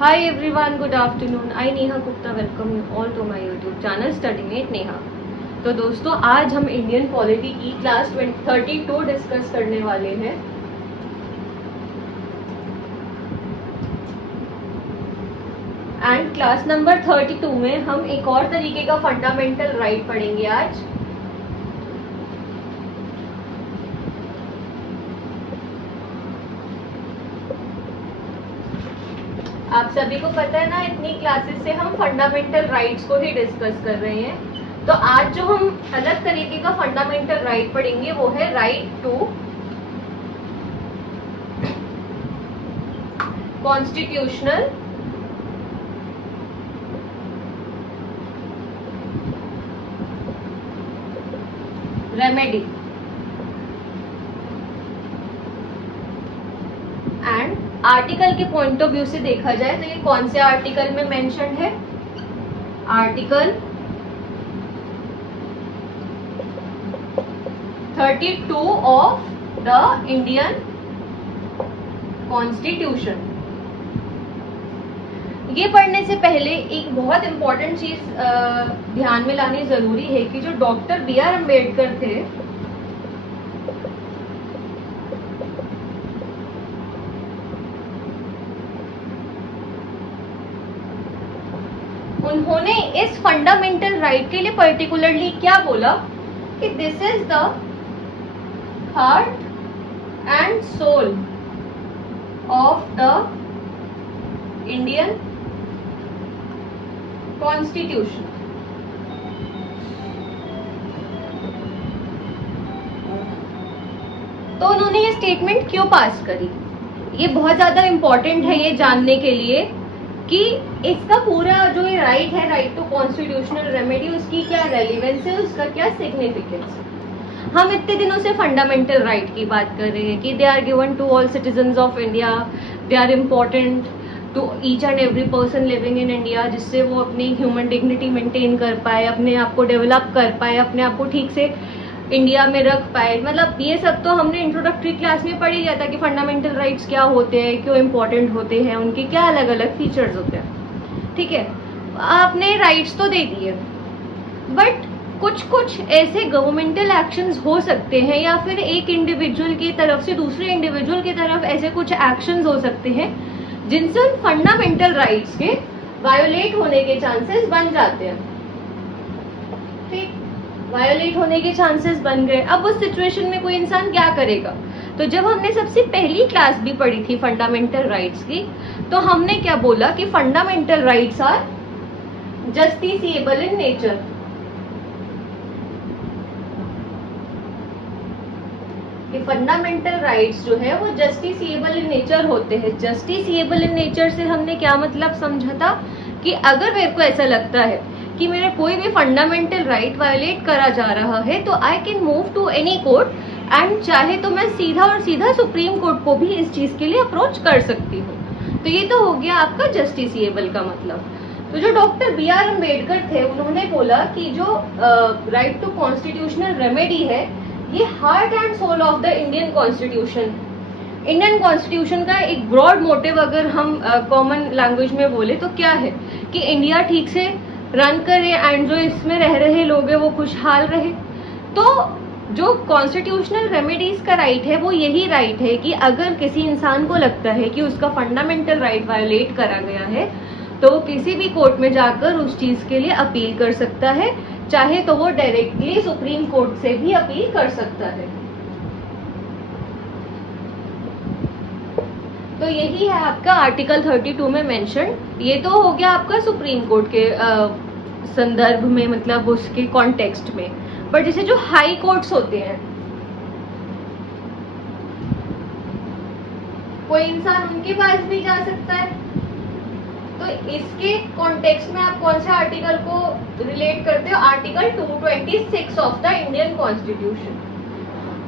Hi everyone, good afternoon. I Neha Gupta welcome you all to my YouTube channel StudyMate Neha. तो दोस्तों आज हम Indian polity की class 32 discuss करने वाले हैं। एंड क्लास नंबर 32 में हम एक और तरीके का फंडामेंटल राइट पढ़ेंगे आज। आप सभी को पता है ना, इतनी क्लासेस से हम फंडामेंटल राइट्स को ही डिस्कस कर रहे हैं। तो आज जो हम अलग तरीके का फंडामेंटल राइट पढ़ेंगे वो है right to constitutional remedy. And article के पॉइंट ऑफ व्यू से देखा जाए तो ये कौन से आर्टिकल में मेंशन्ड है? Article 32 of the Indian constitution. ये पढ़ने से पहले एक बहुत इंपॉर्टेंट चीज ध्यान में लानी जरूरी है कि जो डॉक्टर B.R. अम्बेडकर थे, उन्होंने इस फंडामेंटल राइट के लिए पर्टिकुलरली क्या बोला कि this is the heart and soul of the Indian constitution. तो उन्होंने ये स्टेटमेंट क्यों पास करी? ये बहुत ज्यादा इंपॉर्टेंट है ये जानने के लिए कि इसका पूरा जो ये राइट है, राइट टू कॉन्स्टिट्यूशनल रेमेडी, उसकी क्या रेलिवेंस है, उसका क्या सिग्निफिकेंस है। हम इतने दिनों से फंडामेंटल राइट की बात कर रहे हैं कि they are given to all citizens of India, they are important to each and every person living in India, जिससे वो अपनी ह्यूमन डिग्निटी मेंटेन कर पाए, अपने आप को डेवलप कर पाए, अपने आप को ठीक से इंडिया में रख पाए। मतलब ये सब तो हमने इंट्रोडक्टरी क्लास में पढ़ ही गया था कि फंडामेंटल राइट्स क्या होते हैं, क्यों इंपॉर्टेंट होते हैं, उनके क्या अलग अलग फीचर्स होते हैं। ठीक है, आपने राइट्स तो दे दिए, बट कुछ ऐसे गवर्नमेंटल एक्शंस हो सकते हैं या फिर एक इंडिविजुअल की तरफ से दूसरे इंडिविजुअल की तरफ ऐसे कुछ एक्शंस हो सकते हैं जिनसे उन फंडामेंटल राइट्स के वायोलेट होने के चांसेस बन जाते हैं। ठीक, वायोलेट होने के चांसेस बन गए। अब उस सिचुएशन में कोई इंसान क्या करेगा? तो जब हमने सबसे पहली क्लास भी पढ़ी थी फंडामेंटल राइट्स की, तो हमने क्या बोला कि fundamental rights are justiciable in nature. कि फंडामेंटल राइट्स जो है वो जस्टिसिएबल इन नेचर होते हैं। जस्टिसिएबल इन नेचर से हमने क्या मतलब समझा था कि अगर मेरे को ऐसा लगता है कि मेरा कोई भी फंडामेंटल राइट वायोलेट करा जा रहा है तो I can move to any court, and चाहे तो मैं सीधा सुप्रीम कोर्ट को भी इस चीज के लिए अप्रोच कर सकती हूँ। तो ये तो हो गया आपका जस्टिसिएबल का मतलब। तो जो डॉक्टर B.R. अम्बेडकर थे, उन्होंने बोला कि जो राइट टू कॉन्स्टिट्यूशनल रेमेडी है ये heart and soul of the Indian constitution. Indian constitution का एक ब्रॉड मोटिव अगर हम कॉमन लैंग्वेज में बोले तो क्या है कि इंडिया ठीक से रन करे एंड जो इसमें रह रहे लोग हैं वो खुशहाल रहे। तो जो कॉन्स्टिट्यूशनल रेमेडीज का राइट है वो यही राइट है कि अगर किसी इंसान को लगता है कि उसका फंडामेंटल राइट वायोलेट करा गया है तो वो किसी भी कोर्ट में जाकर उस चीज के लिए अपील कर सकता है, चाहे तो वो डायरेक्टली सुप्रीम कोर्ट से भी अपील कर सकता है। तो यही है आपका आर्टिकल 32 में मेंशन। ये तो हो गया आपका सुप्रीम कोर्ट के संदर्भ में, मतलब उसके कॉन्टेक्स्ट में। बट जैसे जो हाई कोर्ट्स होते हैं, कोई इंसान उनके पास भी जा सकता है। तो इसके कॉन्टेक्स्ट में आप कौन से आर्टिकल को रिलेट करते हो? Article 226 of the Indian constitution.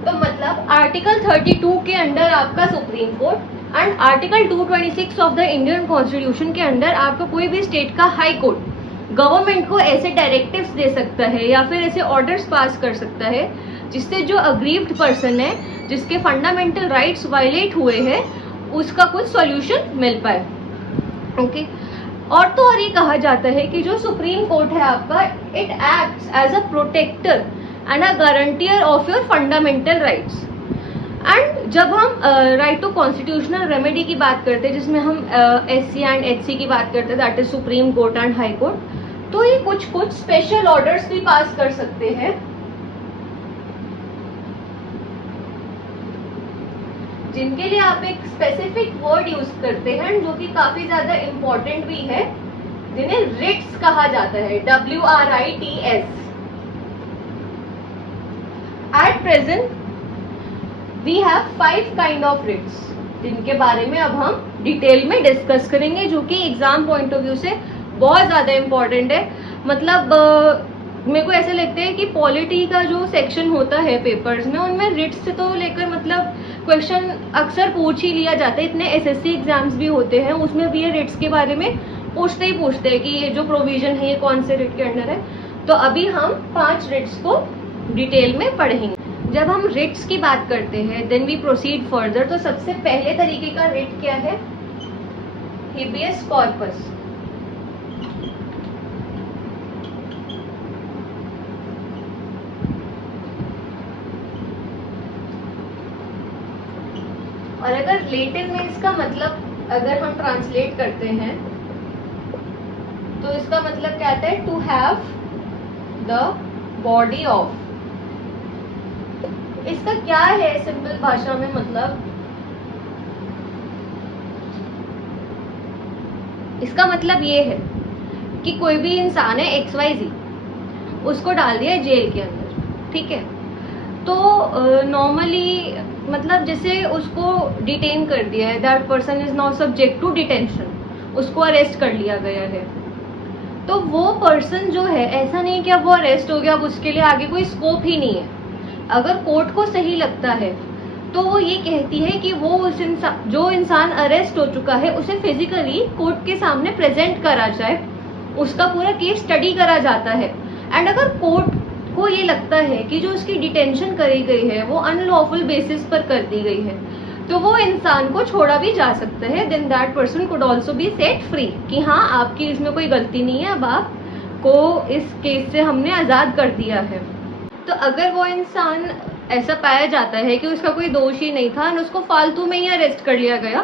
तो मतलब आर्टिकल 32 के अंडर आपका supreme court and article 226 of the Indian constitution के अंडर आपका कोई भी स्टेट का हाई कोर्ट गवर्नमेंट को ऐसे डायरेक्टिव्स दे सकता है या फिर ऐसे ऑर्डर्स पास कर सकता है जिससे जो अग्रीव्ड पर्सन है, जिसके फंडामेंटल राइट्स वायलेट हुए हैं, उसका कुछ सॉल्यूशन मिल पाए। ओके। और ये कहा जाता है कि जो सुप्रीम कोर्ट है आपका, it acts as a protector and a guarantor of your fundamental rights. And जब हम राइट टू कॉन्स्टिट्यूशनल रेमेडी की बात करते हैं, जिसमें हम SC एंड HC की बात करते हैं, that is supreme court and high court, तो ये कुछ स्पेशल ऑर्डर्स भी पास कर सकते हैं, जिनके लिए आप एक स्पेसिफिक वर्ड यूज करते हैं जो कि काफी ज्यादा इंपॉर्टेंट भी है, जिन्हें रिट्स कहा जाता है, WRITS। At present we have 5 kind of writs, जिनके बारे में अब हम डिटेल में डिस्कस करेंगे, जो कि एग्जाम पॉइंट ऑफ व्यू से बहुत ज्यादा इंपॉर्टेंट है। मतलब मेरे को ऐसा लगता है कि पॉलिटी का जो सेक्शन होता है पेपर्स में, उनमें रिट्स से तो लेकर मतलब क्वेश्चन अक्सर पूछ ही लिया जाता है। इतने SSC एग्जाम्स भी होते हैं, उसमें भी ये रिट्स के बारे में पूछते हैं कि ये जो प्रोविजन है ये कौन से रिट के अंडर है। तो अभी हम 5 रिट्स को डिटेल में पढ़ेंगे। जब हम रिट्स की बात करते हैं, देन वी प्रोसीड फर्दर। तो सबसे पहले तरीके का रिट क्या है? Habeas corpus. और अगर लेटिन में इसका मतलब अगर हम ट्रांसलेट करते हैं तो इसका मतलब क्या आता है? To have the body of. इसका क्या है सिंपल भाषा में मतलब? इसका मतलब ये है कि कोई भी इंसान है XYZ, उसको डाल दिया जेल के अंदर, ठीक है? तो नॉर्मली मतलब जैसे उसको डिटेन कर दिया है, that person is now subject to detention, उसको अरेस्ट कर लिया गया है। तो वो पर्सन जो है, ऐसा नहीं कि अब वो अरेस्ट हो गया, अब उसके लिए आगे कोई स्कोप ही नहीं है। अगर कोर्ट को सही लगता है तो वो ये कहती है कि वो उस जो इंसान अरेस्ट हो चुका है उसे फिजिकली कोर्ट के सामने प्रेजेंट करा जाए, उसका पूरा केस स्टडी करा जाता है। एंड अगर कोर्ट को ये लगता है कि जो उसकी डिटेंशन करी गई है वो अनलॉफुल बेसिस पर कर दी गई है, तो वो इंसान को छोड़ा भी जा सकता है। Then that person could also be set free, कि हाँ आपकी इसमें कोई गलती नहीं है, अब आपको इस केस से हमने आजाद कर दिया है। तो अगर वो इंसान ऐसा पाया जाता है कि उसका कोई दोष ही नहीं था और उसको फालतू में ही अरेस्ट कर लिया गया,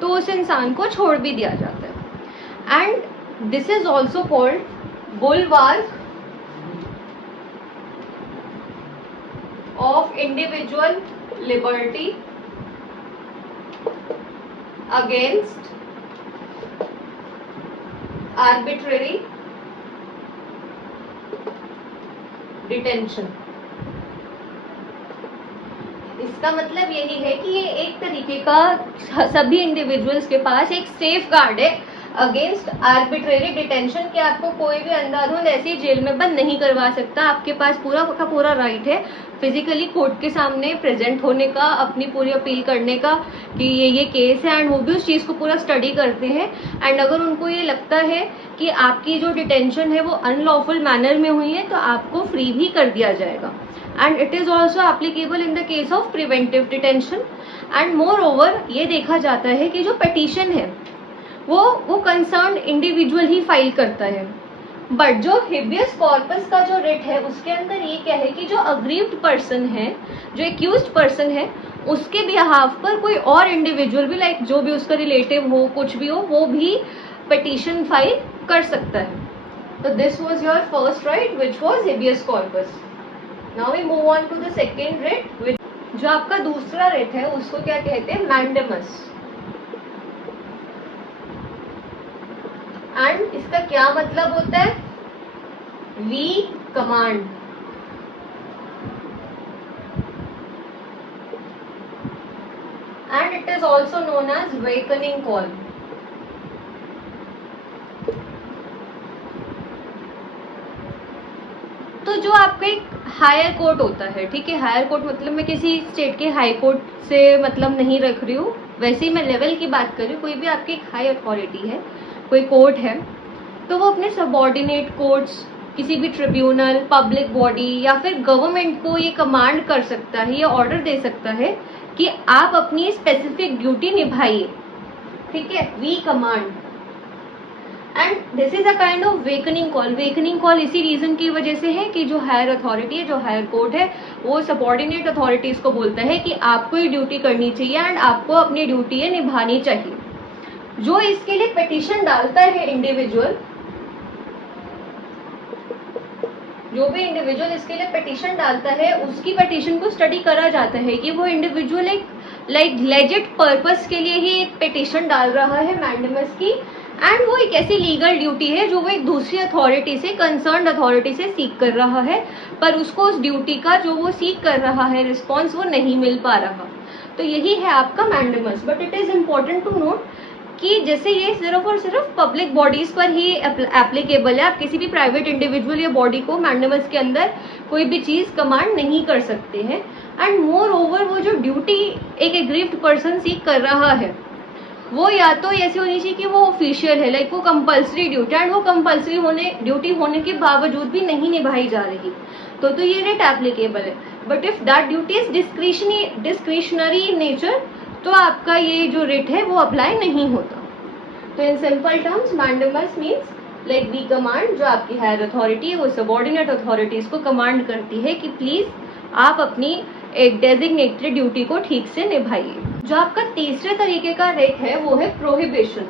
तो उस इंसान को छोड़ भी दिया जाता है। And this is also called bulwark of individual liberty against arbitrary detention। इसका मतलब यही है कि ये एक तरीके का सभी इंडिविजुअल्स के पास एक सेफ गार्ड है अगेंस्ट आर्बिट्रेरी डिटेंशन, कि आपको कोई भी अंधाधुंध ऐसी जेल में बंद नहीं करवा सकता। आपके पास पूरा का पूरा राइट है फिजिकली कोर्ट के सामने प्रेजेंट होने का, अपनी पूरी अपील करने का कि ये केस है, एंड वो भी उस चीज़ को पूरा स्टडी करते हैं। एंड अगर उनको ये लगता है कि आपकी जो डिटेंशन है वो अनलॉफुल मैनर में हुई है, तो आपको फ्री भी कर दिया जाएगा। And it is also applicable in the case of preventive detention. And more over ये देखा जाता है कि जो पिटीशन है वो कंसर्न इंडिविजुअल ही फाइल करता है। बट जो हेबियस कॉर्पस का जो रिट है उसके अंदर ये क्या है कि जो अग्रीव्ड पर्सन है, जो एक्यूज्ड पर्सन है, उसके बिहाफ पर कोई और इंडिविजुअल भी, लाइक जो भी उसका रिलेटिव हो, कुछ भी हो, वो भी पिटीशन फाइल कर सकता है। तो this was your first right which was habeas corpus. Now we move on to the second writ. जो आपका दूसरा रिट है उसको क्या कहते हैं? मैंडेमस। एंड इसका क्या मतलब होता है? We command. And it is also known as wakening call. तो जो आपका एक हायर कोर्ट होता है, ठीक है, हायर कोर्ट मतलब मैं किसी स्टेट के हाई कोर्ट से मतलब नहीं रख रही हूँ, वैसे ही मैं लेवल की बात कर रही हूँ। कोई भी आपकी एक हाई अथॉरिटी है, कोई कोर्ट है, तो वो अपने सबऑर्डिनेट कोर्ट्स, किसी भी ट्रिब्यूनल, पब्लिक बॉडी या फिर गवर्नमेंट को ये कमांड कर सकता है, ये ऑर्डर दे सकता है कि आप अपनी स्पेसिफिक ड्यूटी निभाइए, ठीक है, we command. This is a kind of wakening call. Wakening call इसी रीजन की वजह से है कि जो हायर अथॉरिटी है, जो हायर कोर्ट है, वो सबॉर्डिनेट अथॉरिटीज को बोलता है कि आपको ये ड्यूटी करनी चाहिए एंड आपको अपनी ड्यूटी है निभानी चाहिए। जो इसके लिए पिटीशन डालता है इंडिविजुअल, जो भी इंडिविजुअल इसके लिए पिटीशन डालता है, उसकी पिटीशन को स्टडी करा जाता है कि वो इंडिविजुअल एक लेजिट पर्पस के लिए ही एक पिटीशन डाल रहा है मैंडेमस की, एंड वो एक ऐसी लीगल ड्यूटी है जो वो एक दूसरी अथॉरिटी से, कंसर्न्ड अथॉरिटी से सीख कर रहा है, पर उसको उस ड्यूटी का जो वो सीख कर रहा है रिस्पॉन्स वो नहीं मिल पा रहा। तो यही है आपका mandamus. But it is important to note कि जैसे ये सिर्फ और सिर्फ पब्लिक बॉडीज पर ही एप्लीकेबल है, आप किसी भी प्राइवेट इंडिविजुअल या बॉडी को मैंडेमस के अंदर कोई भी चीज कमांड नहीं कर सकते हैं। एंड मोर ओवर वो जो ड्यूटी एक एग्रीव्ड पर्सन सीख कर रहा है, वो या तो ऐसी होनी चाहिए कि वो ऑफिशियल है, लाइक वो कंपल्सरी ड्यूटी, एंड वो कंपल्सरी ड्यूटी होने के बावजूद भी नहीं निभाई जा रही, तो ये रेट एप्लीकेबल है। But if that duty is discretionary in nature, तो आपका ये जो रेट है वो अप्लाई नहीं होता। तो in simple terms mandamus means like we command, जो आपकी हायर अथॉरिटी है वो सबॉर्डिनेट अथॉरिटीज को कमांड करती है कि प्लीज आप अपनी एक डेजिग्नेटेड ड्यूटी को ठीक से निभाइए। जो आपका तीसरे तरीके का रेट है वो है प्रोहिबिशन।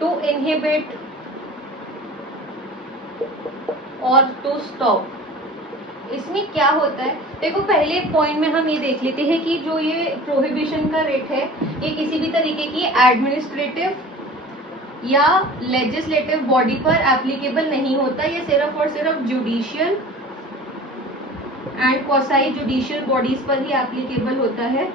टू इनहिबिट और टू स्टॉप। इसमें क्या होता है, देखो पहले पॉइंट में हम ये देख लेते हैं कि जो ये प्रोहिबिशन का रेट है ये किसी भी तरीके की एडमिनिस्ट्रेटिव या लेजिस्लेटिव बॉडी पर एप्लीकेबल नहीं होता। ये सिर्फ और सिर्फ judicial and quasi judicial bodies पर ही एप्लीकेबल होता है।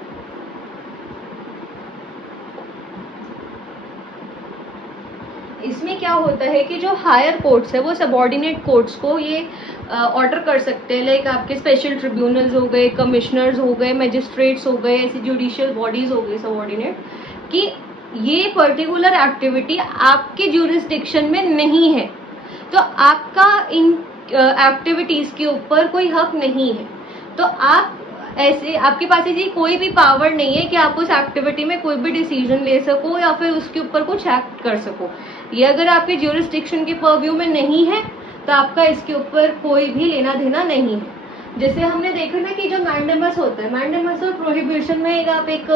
इसमें क्या होता है कि जो हायर कोर्ट्स है वो सबॉर्डिनेट कोर्ट्स को ये ऑर्डर कर सकते हैं, लाइक आपके स्पेशल ट्रिब्यूनल्स हो गए, कमिश्नर्स हो गए, मजिस्ट्रेट्स हो गए, ऐसी जुडिशियल बॉडीज हो गई सबॉर्डिनेट, कि ये पर्टिकुलर एक्टिविटी आपके ज्यूरिसडिक्शन में नहीं है, तो आपका इन एक्टिविटीज के ऊपर कोई हक नहीं है। तो आप ऐसे, आपके पास ऐसी कोई भी पावर नहीं है कि आप उस एक्टिविटी में कोई भी डिसीजन ले सको या फिर उसके ऊपर कुछ एक्ट कर सको। ये अगर आपके ज्यूरिसडिक्शन के पर्व्यू में नहीं है तो आपका इसके ऊपर कोई भी लेना देना नहीं है। जैसे हमने देखा ना कि जो मैंडेमस होता है, मैंडेमस और प्रोहिबिशन में आप एक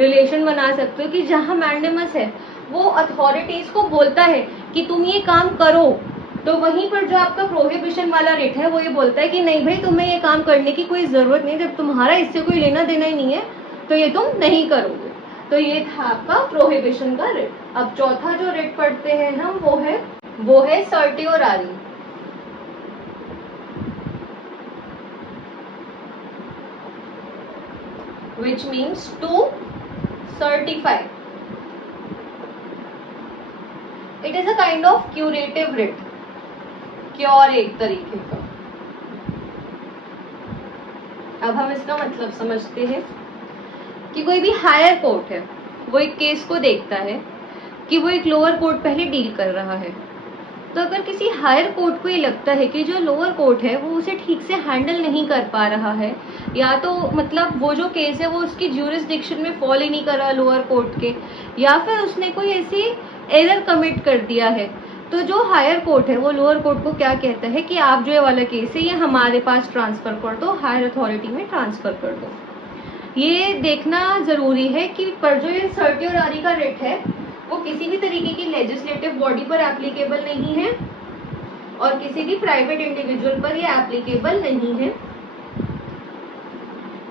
रिलेशन बना सकते हो कि जहाँ मैंडेमस है वो अथॉरिटीज को बोलता है कि तुम ये काम करो, तो वहीं पर जो आपका प्रोहिबिशन वाला रेट है वो ये बोलता है कि नहीं भाई, तुम्हें ये काम करने की कोई जरूरत नहीं, जब तुम्हारा इससे कोई लेना देना ही नहीं है तो ये तुम नहीं करोगे। तो ये था आपका प्रोहिबिशन का रेट। अब चौथा जो रेट पढ़ते हैं हम वो है certiorari. which means to certify. It is a kind of curative writ, cure एक तरीके का। अब हम इसका मतलब समझते हैं कि कोई भी हायर कोर्ट है वो एक केस को देखता है कि वो एक लोअर कोर्ट पहले डील कर रहा है, तो अगर किसी हायर कोर्ट को ये लगता है कि जो लोअर कोर्ट है वो उसे ठीक से हैंडल नहीं कर पा रहा है, या तो मतलब वो जो केस है वो उसकी ज्यूरिसडिक्शन में फॉल ही नहीं कर रहा लोअर कोर्ट के, या फिर उसने कोई ऐसी एरर कमिट कर दिया है, तो जो हायर कोर्ट है वो लोअर कोर्ट को क्या कहता है कि आप जो ये वाला केस है ये हमारे पास ट्रांसफर कर दो, हायर अथॉरिटी में ट्रांसफर कर दो। ये देखना जरूरी है कि पर जो ये सर्टियोरारी का रेट है वो किसी भी तरीके की लेजिस्लेटिव बॉडी पर एप्लीकेबल नहीं है और किसी भी प्राइवेट इंडिविजुअल पर ये एप्लीकेबल नहीं है।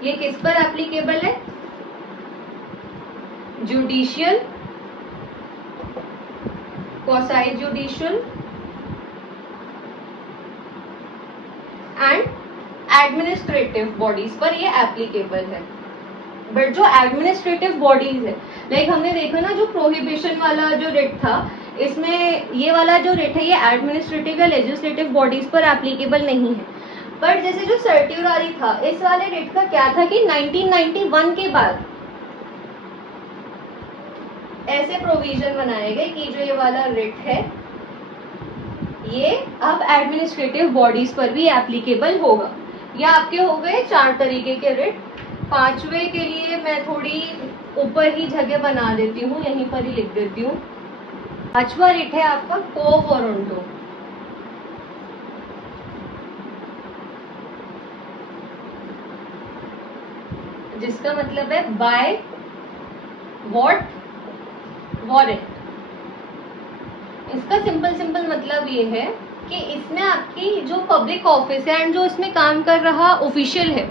ये किस पर एप्लीकेबल है? Judicial, quasi judicial and administrative bodies पर ये एप्लीकेबल है। बट जो एडमिनिस्ट्रेटिव बॉडीज है, लाइक हमने देखा ना जो प्रोहिबिशन वाला जो रेट था, इसमें ये वाला जो रेट है ये एडमिनिस्ट्रेटिव या लेजिस्लेटिव बॉडीज पर एप्लीकेबल नहीं है। पर जैसे जो सर्टियोरारी था, इस वाले रेट का क्या था कि 1991 के बाद ऐसे प्रोविजन बनाए गए कि जो ये वाला रेट है ये अब एडमिनिस्ट्रेटिव बॉडीज पर भी एप्लीकेबल होगा। ये आपके हो गए 4 तरीके के रिट। 5वें के लिए मैं थोड़ी ऊपर ही जगह बना देती हूँ, यहीं पर ही लिख देती हूँ। 5वां रिट है आपका को वोरोंटो। जिसका मतलब है बाय वॉट वॉरेंट। इसका सिंपल मतलब ये है कि इसमें आपकी जो पब्लिक ऑफिस है एंड जो इसमें काम कर रहा ऑफिशियल है,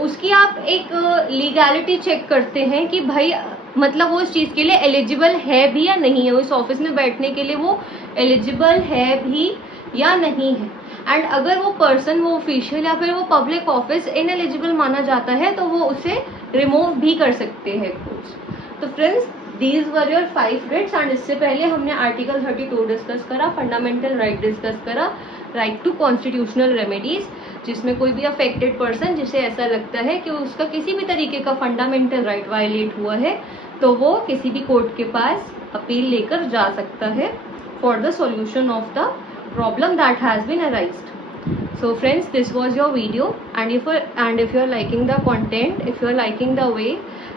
उसकी आप एक लीगैलिटी चेक करते हैं कि भाई मतलब वो इस चीज के लिए एलिजिबल है भी या नहीं है, उस ऑफिस में बैठने के लिए वो एलिजिबल है भी या नहीं है। एंड अगर वो पर्सन, वो ऑफिशियल या फिर वो पब्लिक ऑफिस इनएलिजिबल माना जाता है तो वो उसे रिमूव भी कर सकते हैं कोर्ट्स। तो friends, these were your 5 writs. And इससे पहले हमने आर्टिकल 32 डिस्कस करा, फंडामेंटल राइट डिस्कस करा, राइट टू कॉन्स्टिट्यूशनल रेमेडीज, जिसमें कोई भी अफेक्टेड पर्सन जिसे ऐसा लगता है कि उसका किसी भी तरीके का फंडामेंटल राइट वायलेट हुआ है तो वो किसी भी कोर्ट के पास अपील लेकर जा सकता है for the solution of the problem that has been arised. So friends, this was your video, and if you are liking the content, if you are liking the way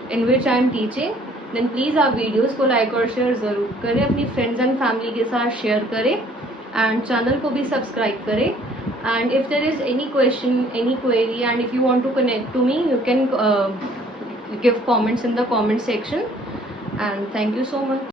in which I am teaching, then please आप videos को like और share ज़रूर करें, अपनी friends and family के साथ share करें and channel को भी सब्सक्राइब करें. And if there is any question, any query, and if you want to connect to me, you can give comments in the comment section. And thank you so much.